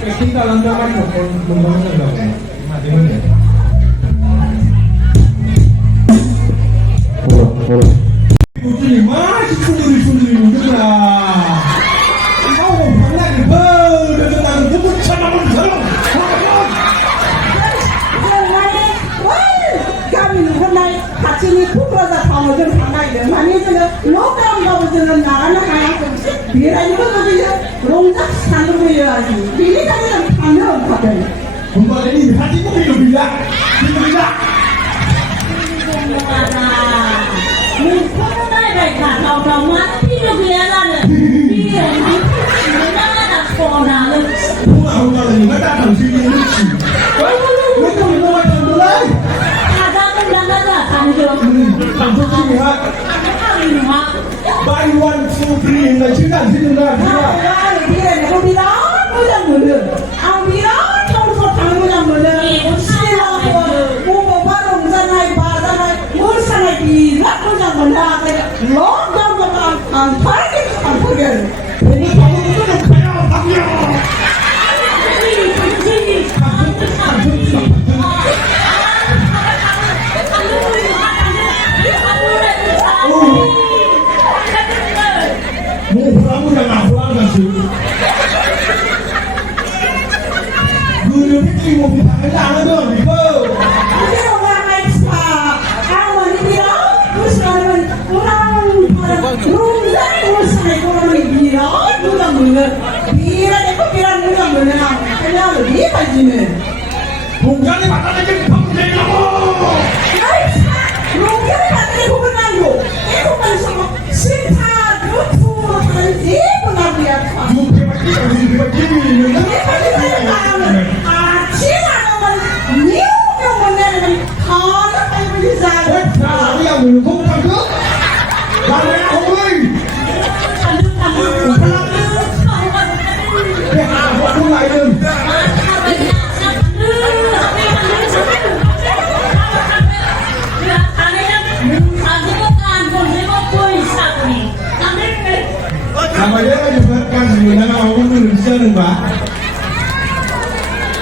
kita lantaran membangun agama. Gimana? Putri masih sunduri juga. Kau pernah dengan kubur sama mendalam. Kami hôm nay 같이 쿠브라자 방어를 당하게 많이 저는 로그라운 가고 저는 나가는 하얀 비라니 거거든요. 롱작 산으로야지. 비리까지는 가면 가거든. Kembali ini hatiku hidup bila. Hãy Hôm nay người ta thằng suy nghĩ nước chỉ. Mấy cái mình nói thằng đấy. Thằng suy nghĩ hả? 1, 2, 3 là chứ làm gì nữa Guru ini mau kita kenal dong, Ibu. 공장에 맡아내게 하면 되냐고! Sama dia kan juga kan sebenarnya orang Indonesia nih Pak.